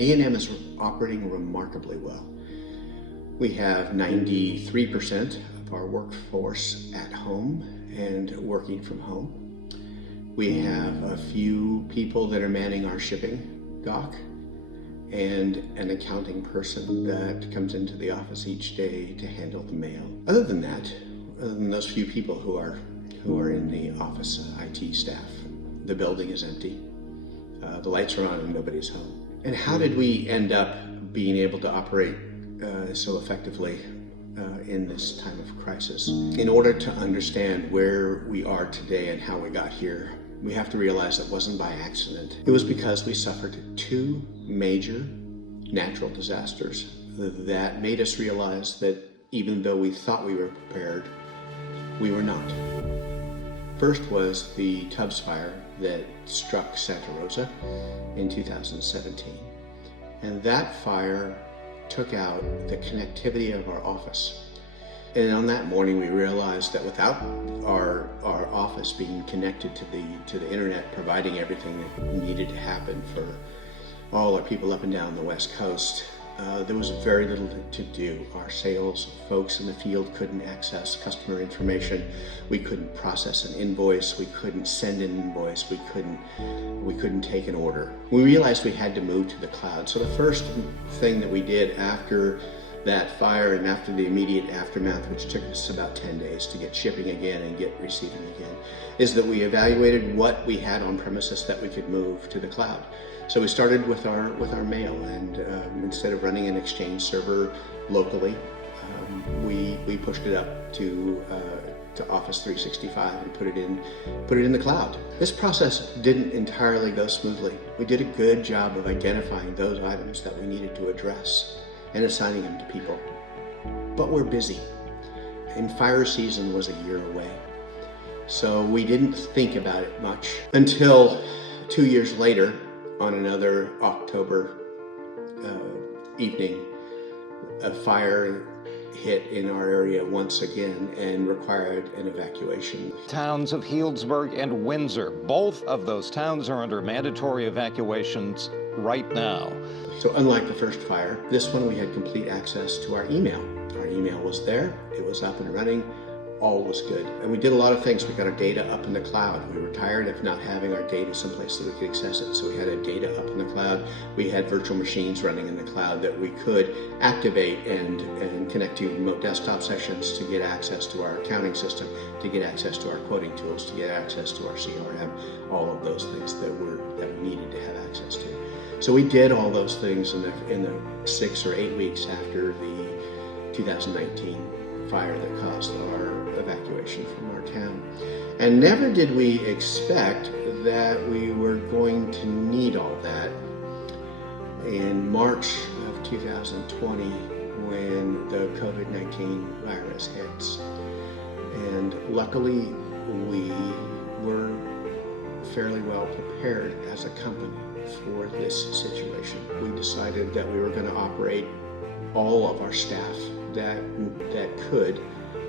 EandM is operating remarkably well. We have 93% of our workforce at home and working from home. We have a few people that are manning our shipping dock and an accounting person that comes into the office each day to handle the mail. Other than those few people who are in the office IT staff, the building is empty. The lights are on and nobody's home. And how did we end up being able to operate so effectively in this time of crisis? In order to understand where we are today and how we got here, we have to realize it wasn't by accident. It was because we suffered two major natural disasters that made us realize that even though we thought we were prepared, we were not. First was the Tubbs fire that struck Santa Rosa in 2017. And that fire took out the connectivity of our office. And on that morning, we realized that without our office being connected to the internet, providing everything that needed to happen for all our people up and down the West Coast, there was very little to do. Our sales folks in the field couldn't access customer information. We couldn't process an invoice. We couldn't send an invoice. We couldn't take an order. We realized we had to move to the cloud. So the first thing that we did after that fire and after the immediate aftermath, which took us about 10 days to get shipping again and get receiving again, is that we evaluated what we had on premises that we could move to the cloud. So we started with our mail, and instead of running an Exchange server locally, we pushed it up to Office 365 and put it in the cloud. This process didn't entirely go smoothly. We did a good job of identifying those items that we needed to address and assigning them to people. But we're busy, and fire season was a year away. So we didn't think about it much until 2 years later, on another October evening, a fire hit in our area once again and required an evacuation. Towns of Healdsburg and Windsor, both of those towns are under mandatory evacuations right now. So unlike the first fire, this one we had complete access to our email. Our email was there, it was up and running, all was good. And we did a lot of things. We got our data up in the cloud. We were tired of not having our data someplace that we could access it. So we had our data up in the cloud. We had virtual machines running in the cloud that we could activate and connect to remote desktop sessions to get access to our accounting system, to get access to our quoting tools, to get access to our CRM, all of those things that we needed to have access to. So we did all those things in the 6 or 8 weeks after the 2019 fire that caused our evacuation from our town. And never did we expect that we were going to need all that in March of 2020 when the COVID-19 virus hits. And luckily, we were fairly well prepared as a company for this situation. We decided that we were going to operate all of our staff that could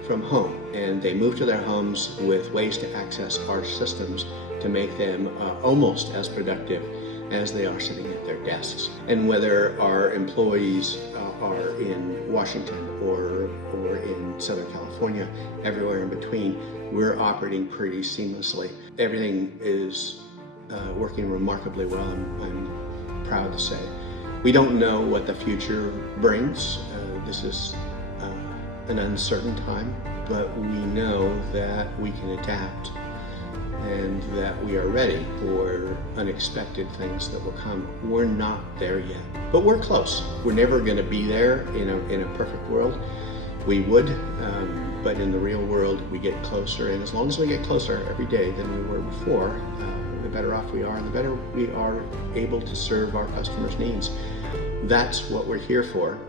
from home, and they moved to their homes with ways to access our systems to make them almost as productive as they are sitting at their desks. And whether our employees are in Washington or in Southern California, everywhere in between, we're operating pretty seamlessly. Everything is working remarkably well, I'm proud to say. We don't know what the future brings. This is an uncertain time, but we know that we can adapt and that we are ready for unexpected things that will come. We're not there yet, but we're close. We're never going to be there in a perfect world. We would, but in the real world, we get closer, and as long as we get closer every day than we were before, the better off we are, and the better we are able to serve our customers' needs. That's what we're here for.